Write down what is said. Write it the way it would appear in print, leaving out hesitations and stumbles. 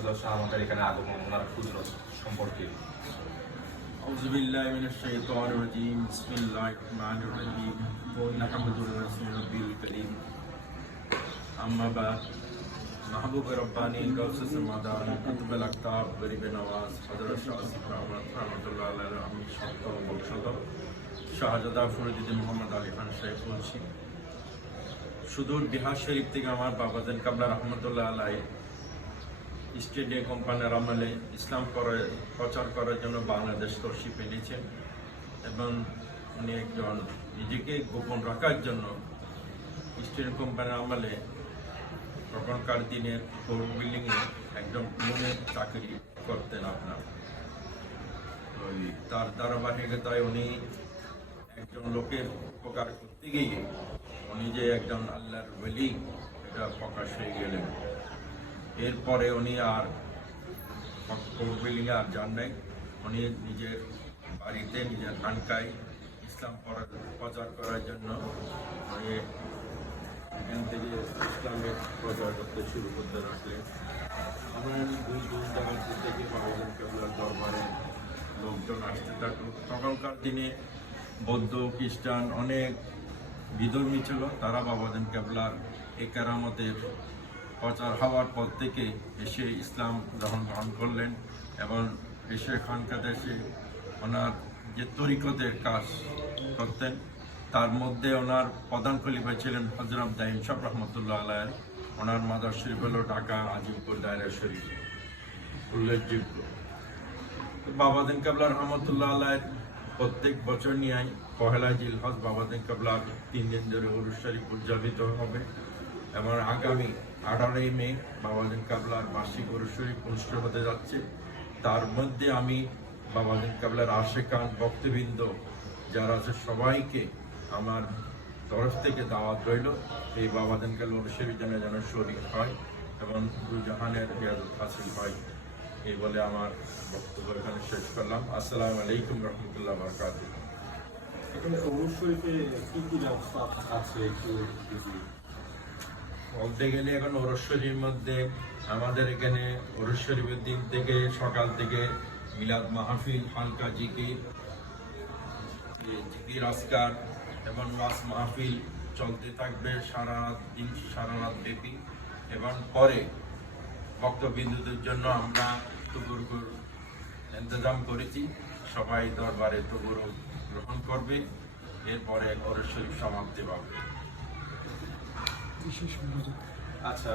হযরত শাহ আমাদের এখানে আগমন, ওনার কুদরত সম্পর্কে। আউযুবিল্লাহি মিনাশ শাইতানির রাজীম। বিসমিল্লাহির রহমানির রহিম। নাহমাদুহু ওয়া নাস্তাঈনুহু কারীম। আম্মা বা'দ। মাহবুব রব্বানি গাউসুস মাদানি কুতুবুল আকতাব গরিবে নওয়াজ হযরত শাহ আসিফ আহমদ রহমাতুল্লাহ আলাইহি আমি সত্য বংশধ শাহজাদা ফরিদুদ্দিন মোহাম্মদ আলী খান সাহেব বলছি। সুদূর বিহার শরীফ থেকে আমার বাবাজান কাবলা রহমতুল্লাহ আলাইহি ইস্ট ইন্ডিয়া কোম্পানির আমলে ইসলাম প্রচার করার জন্য বাংলাদেশ তশরিফ এনেছেন এবং উনি একজন নিজেকে গোপন রাখার জন্য ইস্ট ইন্ডিয়া কোম্পানির আমলে তখনকার দিনের কোর্ট বিল্ডিংয়ে একজন পিয়নের চাকরি করতেন আপনার। ওই তার ধারাবাহিকতায় উনি একজন লোকের উপকার করতে গিয়ে উনি যে একজন আল্লাহর ওলি এটা প্রকাশ হয়ে গেলেন। এরপরে উনি আর কোর্ট বিল্ডিংয়ে আর যান নাই। উনি নিজের বাড়িতে নিজের খানকায় ইসলাম প্রচার করার জন্য উনি এখান থেকে ইসলামের প্রচার করতে শুরু করতে রাখলেন। আমরা দুই জায়গার থেকে বাবাজান কেবলার দরবারে লোকজন আসতে থাকলো। তখনকার দিনে বৌদ্ধ খ্রিস্টান অনেক বিধর্মী ছিল, তারা বাবাজান কেবলার এই কেরামতের প্রচার হওয়ার পর থেকে এসে ইসলাম গ্রহণ করলেন এবং এসে খানকাতে এসে ওনার যে তরিকতের কাজ করতেন তার মধ্যে ওনার প্রধান খলিফা ছিলেন হযরত দাইম শাহ রহমতুল্লাহ আলাইহি। ওনার মাদার শরীফ হলো ঢাকা আজিমপুর দায়রা শরীফ উল্লেখযোগ্য। বাবাজান কেবলা রহমতুল্লাহ আলাইহি প্রত্যেক বছর নিয়ে পহেলা জিলহজ বাবাজান কেবলার 3 দিন ধরে উরুস শরীফ উদযাপিত হবে এবং আগামী 18 মে বাবাজান কেবলার বার্ষিক উরুস শরীফ অনুষ্ঠিত হতে যাচ্ছে। তার মধ্যে আমি বাবাজান কেবলার আশেকান ভক্তবৃন্দ যারা আছে সবাইকে আমার তরফ থেকে দাওয়াত রইল এই বাবাজান কেবলা উরুস শরীফ যেন শরীক হয় এবং দুজাহানের রিয়াজত হাসিল হয়। এই বলে আমার বক্তব্য এখানে শেষ করলাম। আসসালামু আলাইকুম রহমতুল্লাহ বারাকাতুহু। এখন উরুস শরীফে কি কি ব্যবস্থা আছে একটু বলতে গেলে এখন উরুস শরীফের মধ্যে আমাদের এখানে উরুস শরীফের দিন থেকে সকাল থেকে মিলাদ মাহফিল, হালকা জিকির আসকার এবং ওয়াজ মাহফিল চলতে থাকবে সারা রাত ব্যাপী। এবং পরে ভক্তবিন্দুদের জন্য আমরা তুবুর ইন্তজাম করেছি, সবাই দরবারে তুবুর গ্রহণ করবে। এরপরে উরুস শরীফ সমাপ্তি পাবে। আচ্ছা,